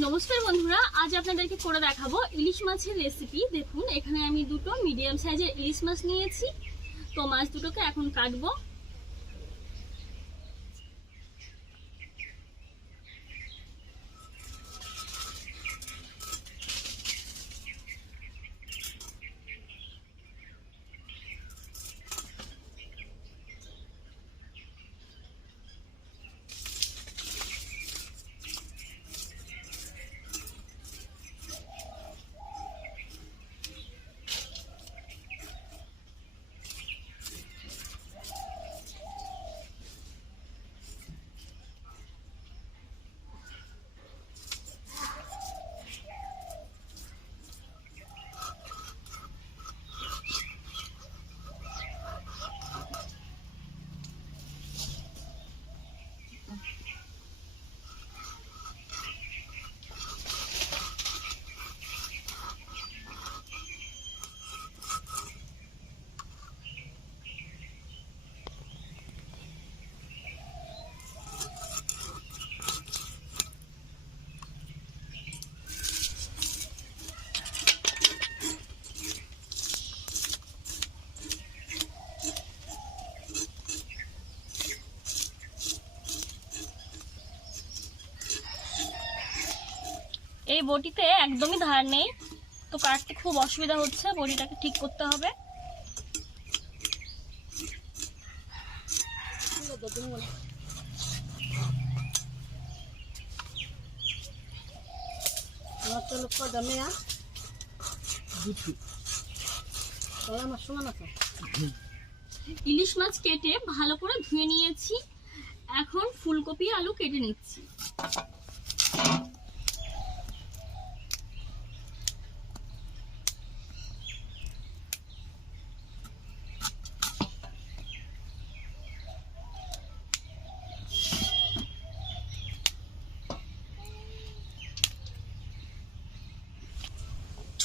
নমস্কার বন্ধুরা, আজ আপনাদেরকে করে দেখাবো ইলিশ মাছের রেসিপি। দেখুন, এখানে আমি দুটো মিডিয়াম সাইজের ইলিশ মাছ নিয়েছি। তো মাছ দুটোকে এখন কাটবো। এই বটিতে একদমই ধার নেই, তো কাটতে খুব অসুবিধা হচ্ছে। বটিটাকে ঠিক করতে হবে। ইলিশ মাছ কেটে ভালো করে ধুয়ে নিয়েছি। এখন ফুলকপি আলু কেটে নিচ্ছি।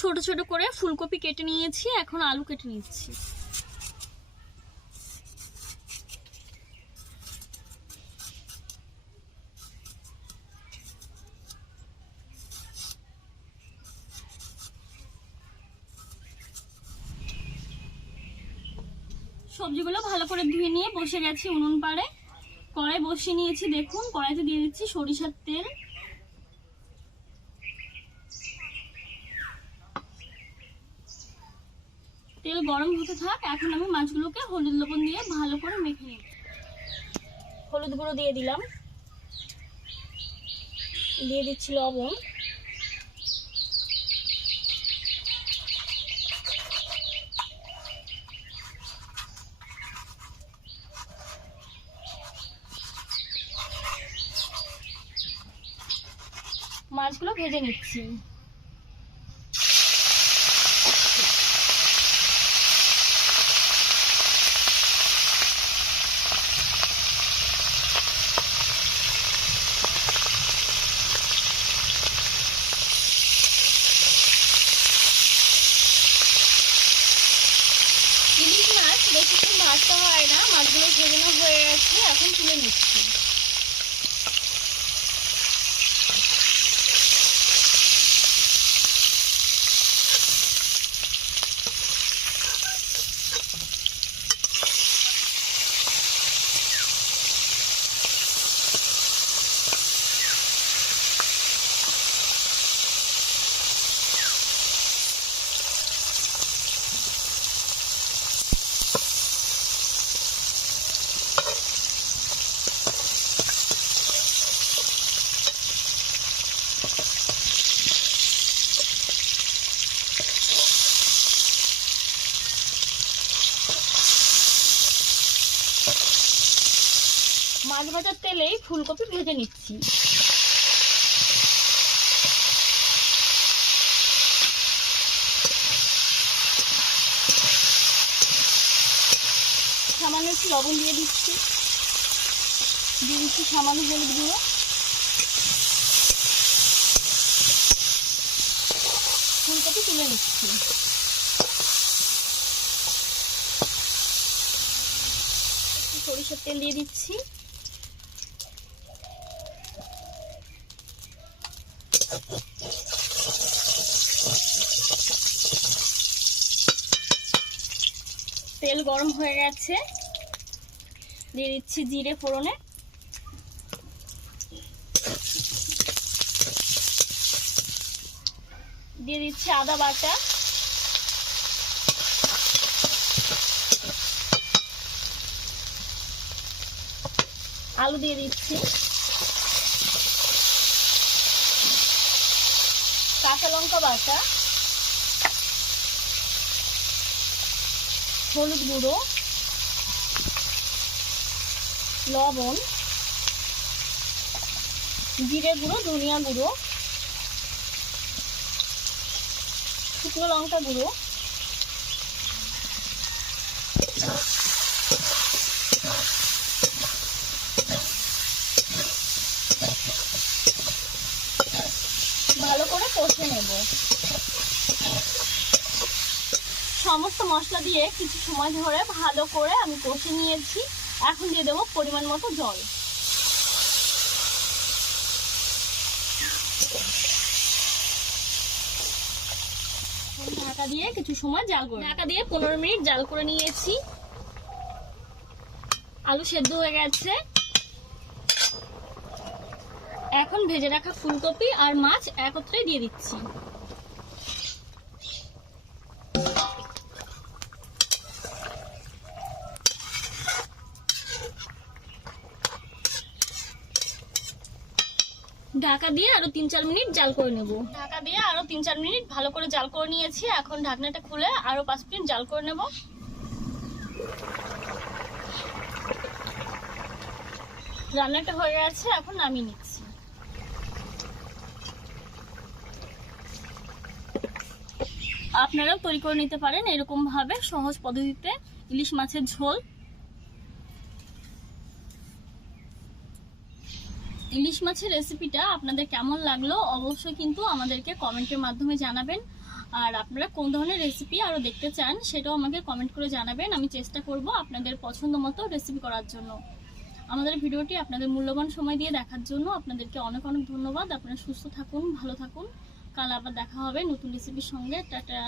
ছোট ছোট করে ফুলকপি কেটে নিয়েছি, এখন আলু কেটে নিচ্ছি। সবজিগুলো ভালো করে ধুয়ে নিয়ে বসে গেছি উনুন পাড়ে। কড়াই বসিয়ে নিয়েছি। দেখুন, কড়াইতে দিয়ে দিচ্ছি সরিষার তেল। তেল গরম হতে থাক। এখন আমি মাছগুলোকে হলুদ লবণ দিয়ে ভালো করে মেখে নিই। হলুদ গুঁড়ো দিয়ে দিলাম, দিয়ে দিচ্ছি লবণ, মাছগুলো ভেজে নিচ্ছি। ইলিশ মাছ বেশিক্ষণ ভাজতে হয় না, মাছগুলো ভেজানো হয়ে গেছে। এখন তুলে নিচ্ছি। মাছ ভাজার তেলেই ফুলকপি ভেজে নিচ্ছি। সামান্য একটু লবণ দিয়ে দিচ্ছি, দিয়ে দিচ্ছি সামান্য হলুদ গুঁড়ো, ফুলকপি তুলে নিচ্ছি। একটু সরিষার তেল দিয়ে দিচ্ছি। তেল গরম হয়ে গেছে, দিয়ে দিচ্ছি জিরে ফোড়নে, দিয়ে দিচ্ছি আদা বাটা, আলু দিয়ে দিচ্ছি, কাঁচা লঙ্কা বাটা, হলুদ গুঁড়ো, লবণ, জিরে গুঁড়ো, ধনিয়া গুঁড়ো, শুকনো লঙ্কা গুঁড়ো, ভালো করে কষে নেব। সমস্ত মশলা দিয়ে কিছু সময় ধরে ভালো করে আমি কষে নিয়েছি। এখন দিয়ে দেবো পরিমাণ মতো জল। ঢাকা দিয়ে কিছু সময় জাল করে, ঢাকা দিয়ে 15 মিনিট জাল করে নিয়েছি। আলু সেদ্ধ হয়ে গেছে। এখন ভেজে রাখা ফুলকপি আর মাছ একত্রে দিয়ে দিচ্ছি। ঢাকা দিয়ে আরো 3-4 মিনিট জাল করে নেব। ঢাকা দিয়ে আরো 3-4 মিনিট ভালো করে জাল করে নিয়েছি। এখন ঢাকনাটা খুলে আরো 5 মিনিট জাল করে নেব। রান্নাটা হয়ে গেছে, এখন নামিয়ে নিচ্ছি। আপনারাও তৈরি করে নিতে পারেন এরকম ভাবে সহজ পদ্ধতিতে ইলিশ মাছের ঝোল। ইলিশ মাছের রেসিপিটা আপনাদের কেমন লাগলো অবশ্যই কিন্তু আমাদেরকে কমেন্টের মাধ্যমে জানাবেন। আর আপনারা কোন ধরনের রেসিপি আরও দেখতে চান সেটাও আমাকে কমেন্ট করে জানাবেন। আমি চেষ্টা করব আপনাদের পছন্দ মতো রেসিপি করার জন্য। আমাদের ভিডিওটি আপনাদের মূল্যবান সময় দিয়ে দেখার জন্য আপনাদেরকে অনেক অনেক ধন্যবাদ। আপনারা সুস্থ থাকুন, ভালো থাকুন। কাল আবার দেখা হবে নতুন রেসিপির সঙ্গে। টাটা।